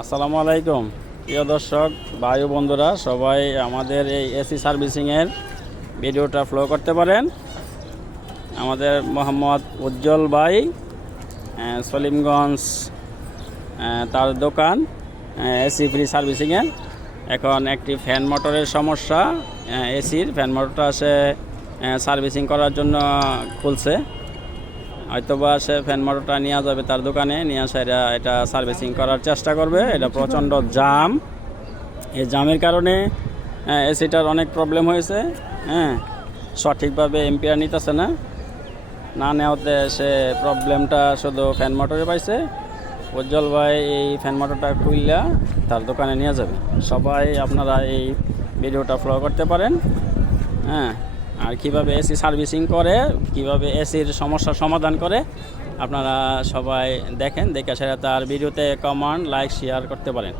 আসসালামু আলাইকুম প্রিয় দর্শক ভাই ও বন্ধুরা, সবাই আমাদের এই এসি সার্ভিসিংয়ের ভিডিওটা ফলো করতে পারেন। আমাদের মোহাম্মদ উজ্জ্বল ভাই সলিমগঞ্জ, তার দোকান এসি ফ্রি সার্ভিসিংয়ের। এখন একটি ফ্যান মোটরের সমস্যা, এসির ফ্যান মোটরটা সে সার্ভিসিং করার জন্য খুলছে। হয়তোবা সে ফ্যান মোটরটা নিয়ে যাবে তার দোকানে, নিয়ে আসে এটা সার্ভিসিং করার চেষ্টা করবে। এটা প্রচণ্ড জাম, এই জামের কারণে এসিটার অনেক প্রবলেম হয়েছে। সঠিকভাবে এম্পিয়ার নিতেছে না নেওয়াতে সে প্রবলেমটা শুধু ফ্যান মোটরে পাইছে। উজ্জ্বল ভাই এই ফ্যান মোটরটা খুললা তার দোকানে নিয়ে যাবে। সবাই আপনারা এই ভিডিওটা ফলো করতে পারেন। আর কীভাবে এসি সার্ভিসিং করে, কীভাবে এসির সমস্যার সমাধান করে, আপনারা সবাই দেখেন। দেখে সেটা তার ভিডিওতে কমেন্ট, লাইক, শেয়ার করতে পারেন।